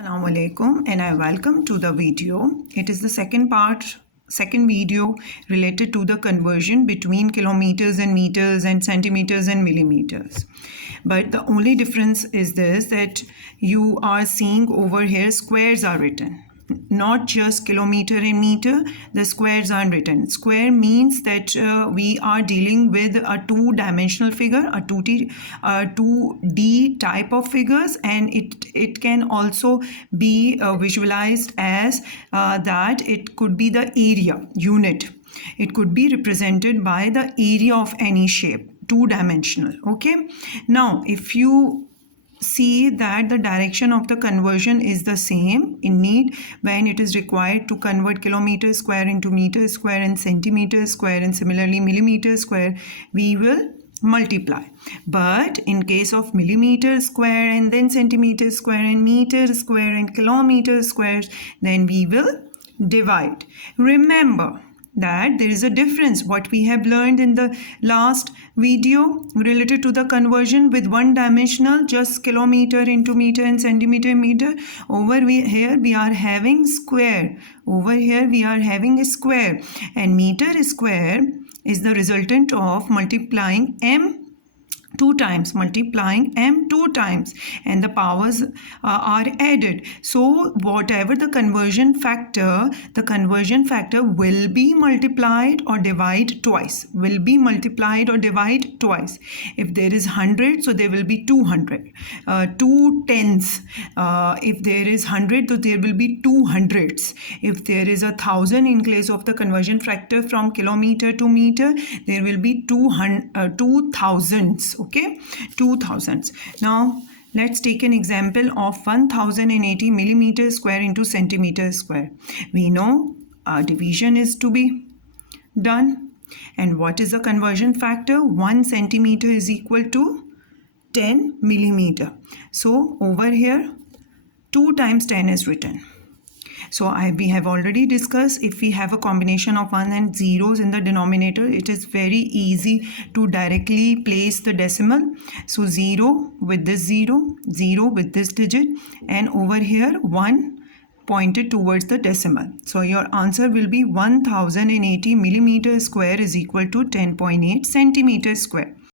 Assalamu alaikum and I welcome to the video. It is the second video related to the conversion between kilometers and meters and centimeters and millimeters. But the only difference is this, that you are seeing over here squares are written. Not just kilometer and meter, the squares are written. Square means that we are dealing with a two-dimensional figure, a 2D type of figures, and it can also be visualized as that it could be the area unit. It could be represented by the area of any shape, two-dimensional. Okay. Now, if you see that the direction of the conversion is the same in need when it is required to convert kilometer square into meter square and centimeter square, and similarly millimeter square, we will multiply. But in case of millimeter square and then centimeter square and meter square and kilometer squares, then we will divide. Remember that there is a difference. What we have learned in the last video related to the conversion with one dimensional, just kilometer into meter and centimeter meter. Here we are having square. Over here we are having a square, and meter square is the resultant of multiplying m 2 times, multiplying m 2 times, and the powers are added. So whatever the conversion factor will be multiplied or divide twice. If there is 100, so there will be 200. 2 tens. If there is 100, so there will be 2 hundreds. If there is 1,000, in case of the conversion factor from kilometer to meter, there will be 2 thousands. Okay, 2000s. Now let's take an example of 1080 millimeter square into centimeter square. We know division is to be done, and what is the conversion factor? 1 centimeter is equal to 10 millimeter. So over here 2 times 10 is written. So we have already discussed, if we have a combination of 1 and zeros in the denominator, it is very easy to directly place the decimal. So 0 with this 0, 0 with this digit, and over here 1 pointed towards the decimal. So your answer will be 1080 millimeter square is equal to 10.8 centimeter square.